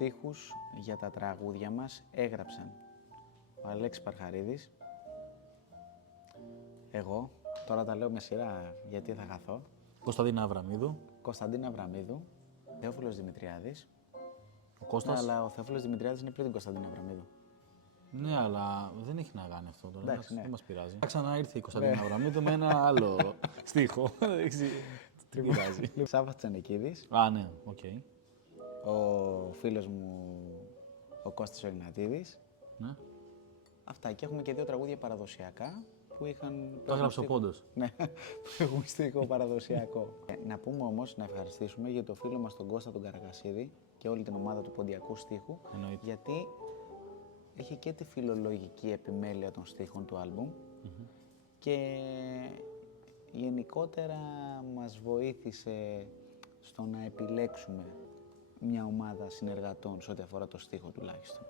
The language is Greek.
στίχους για τα τραγούδια μας έγραψαν ο Αλέξης Παρχαρίδης, εγώ, τώρα τα λέω με σειρά γιατί θα χαθώ, Κωνσταντίνα Αβραμίδου. Κωνσταντίνα Αβραμίδου, Θεόφιλος Δημητριάδης. Ο Κώστας. Ναι, αλλά ο Θεόφιλος Δημητριάδης είναι πριν την Κωνσταντίνα Αβραμίδου. Ναι, αλλά δεν έχει να κάνει αυτό τώρα. Εντάξει, ναι. Δεν μας πειράζει. Θα ξαναήρθε η Κωνσταντίνα Αβραμίδου με ένα άλλο στίχο. Δεν πειράζει. Σάββας Τσανικίδης, Α, ναι, οκ. ο φίλος μου ο Κώστας ο Ιγνατίδης. Ναι. Αυτά, και έχουμε και 2 τραγούδια παραδοσιακά που είχαν... Το έγραψε ο Πόντος. Ναι, που έχουν στίχο παραδοσιακό. Να πούμε όμως, να ευχαριστήσουμε για το φίλο μας τον Κώστα τον Καρακασίδη και όλη την ομάδα του Ποντιακού Στίχου, Εννοείται. γιατί είχε και τη φιλολογική επιμέλεια των στίχων του άλμπουμ και γενικότερα μας βοήθησε στο να επιλέξουμε μια ομάδα συνεργατών σε ό,τι αφορά το στίχο τουλάχιστον.